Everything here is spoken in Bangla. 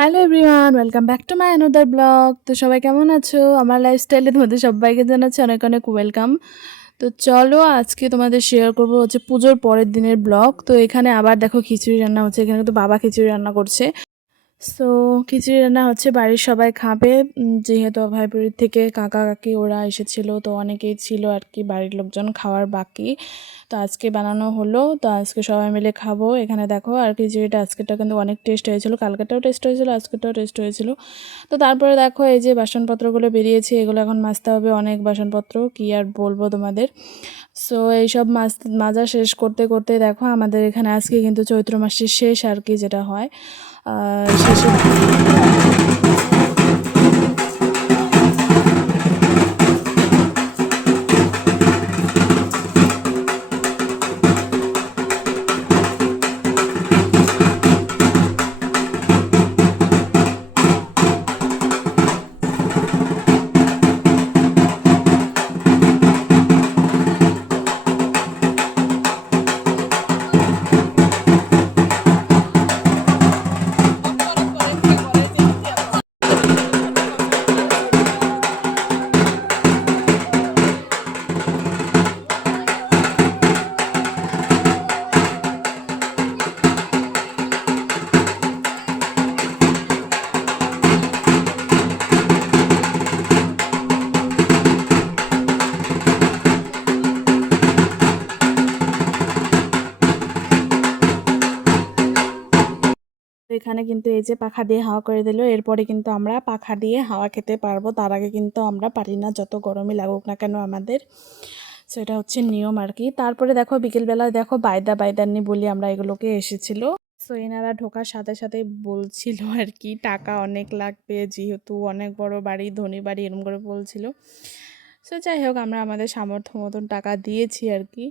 Hello everyone, welcome back to my another blog. তো সবাই কেমন আছো? আমার লাইফস্টাইলের মধ্যে সবাইকে জানাচ্ছি অনেক অনেক ওয়েলকাম। তো চলো আজকে তোমাদের শেয়ার করবো হচ্ছে পুজোর পরের দিনের ব্লগ। তো এখানে আবার দেখো খিচুড়ি রান্না হচ্ছে, এখানে কিন্তু বাবা খিচুড়ি রান্না করছে। সো খিচুড়ি রান্না হচ্ছে, বাড়ির সবাই খাবে। যেহেতু ভাইপুরির থেকে কাকা কাকি ওরা এসেছিলো, তো অনেকেই ছিল আর কি বাড়ির লোকজন খাওয়ার বাকি। তো আজকে বানানো হলো, তো আজকে সবাই মিলে খাবো। এখানে দেখো আর খিচুড়িটা আজকেরটা কিন্তু অনেক টেস্ট হয়েছিল, কালকেরটাও টেস্ট হয়েছিল, আজকেরটাও টেস্ট হয়েছিল। তো তারপরে দেখো এই যে বাসনপত্রগুলো বেরিয়েছে, এগুলো এখন মাজতে হবে, অনেক বাসনপত্র কি আর বলবো তোমাদের। সো এইসব মাজা শেষ করতে করতে দেখো আমাদের এখানে আজকে কিন্তু চৈত্র মাসের শেষ আর কি, যেটা হয় শেষে। এখানে কিন্তু এই যে পাখা দিয়ে হাওয়া করে দিল, এরপরে কিন্তু আমরা পাখা দিয়ে হাওয়া খেতে পারবো, তার আগে কিন্তু আমরা পারি না, যত গরমই লাগুক না কেন আমাদের। সেটা হচ্ছে নিয়ম আর কি। তারপরে দেখো বিকেলবেলায় দেখো বাইদানি বলি আমরা এগুলোকে এসেছিল। সো এনারা ঢোকার সাথে সাথে বলছিল আর কি টাকা অনেক লাগবে, যেহেতু অনেক বড় বাড়ি, ধনী বাড়ি, এরকম করে বলছিল। সো যাই হোক, আমরা আমাদের সামর্থ্য মতন টাকা দিয়েছি আর কি।